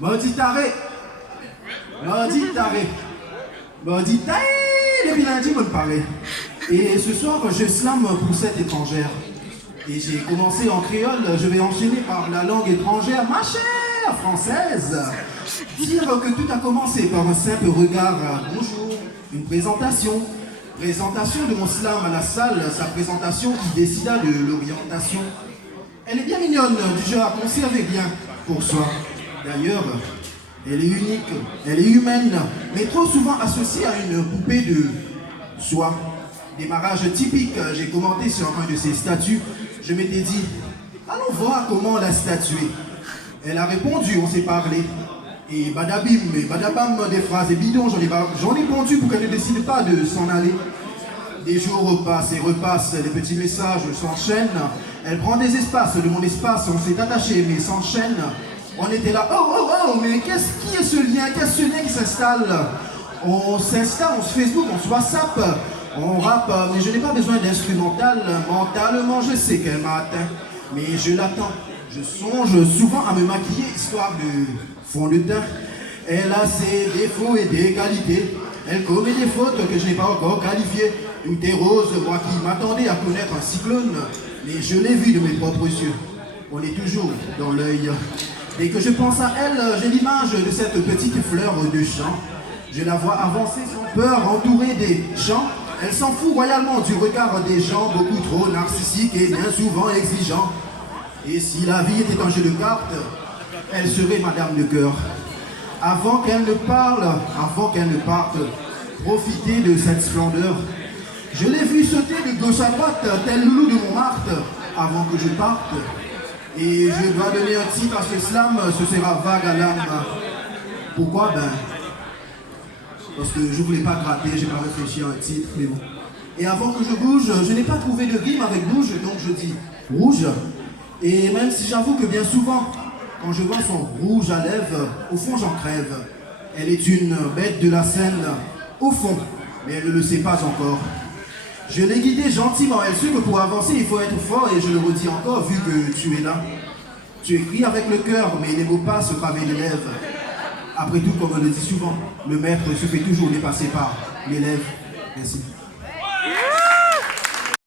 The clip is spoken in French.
Maudit taré. Maudit taré. Maudit taré. Depuis lundi, me parler. Et ce soir, je slame pour cette étrangère. Et j'ai commencé en créole, je vais enchaîner par la langue étrangère, ma chère française. Dire que tout a commencé par un simple regard, bonjour, une présentation. Présentation de mon slam à la salle, sa présentation qui décida de l'orientation. Elle est bien mignonne, du genre à conserver bien pour soi. D'ailleurs, elle est unique, elle est humaine, mais trop souvent associée à une poupée de soie. Démarrage typique, j'ai commenté sur un de ses statuts. Je m'étais dit, allons voir comment la statuer. Elle a répondu, on s'est parlé. Et badabim, et badabam, des phrases et bidons, j'en ai pondu pour qu'elle ne décide pas de s'en aller. Des jours repassent et repassent, les petits messages s'enchaînent. Elle prend des espaces de mon espace, on s'est attaché mais s'enchaîne. On était là, oh, mais qui est ce lien, qu'est-ce ce lien qui s'installe? On s'installe, on se Facebook, on se WhatsApp, on rappe, mais je n'ai pas besoin d'instrumental. Mentalement, je sais qu'elle m'a atteint, mais je l'attends. Je songe souvent à me maquiller, histoire de fond de teint. Elle a ses défauts et des qualités. Elle commet des fautes que je n'ai pas encore qualifiées. Tout est rose, moi qui m'attendais à connaître un cyclone, mais je l'ai vu de mes propres yeux. On est toujours dans l'œil. Dès que je pense à elle, j'ai l'image de cette petite fleur de champ. Je la vois avancer sans peur, entourée des champs. Elle s'en fout royalement du regard des gens, beaucoup trop narcissiques et bien souvent exigeants. Et si la vie était un jeu de cartes, elle serait madame de cœur. Avant qu'elle ne parle, avant qu'elle ne parte, profitez de cette splendeur. Je l'ai vu sauter de gauche à droite, tel loulou de Montmartre, avant que je parte. Et je dois donner un titre à ce slam, ce sera vague à l'âme. Pourquoi? Parce que je voulais pas gratter, j'ai pas réfléchi à un titre, mais bon. Et avant que je bouge, je n'ai pas trouvé de rime avec bouge, donc je dis rouge. Et même si j'avoue que bien souvent, quand je vois son rouge à lèvres, au fond j'en crève. Elle est une bête de la scène, au fond, mais elle ne le sait pas encore. Je l'ai guidée gentiment, elle sait que pour avancer il faut être fort, et je le redis encore vu que tu es là. Tu écris avec le cœur, mais les mots passent pavés de lèvres. Après tout, comme on le dit souvent, le maître se fait toujours dépasser par l'élève. Merci.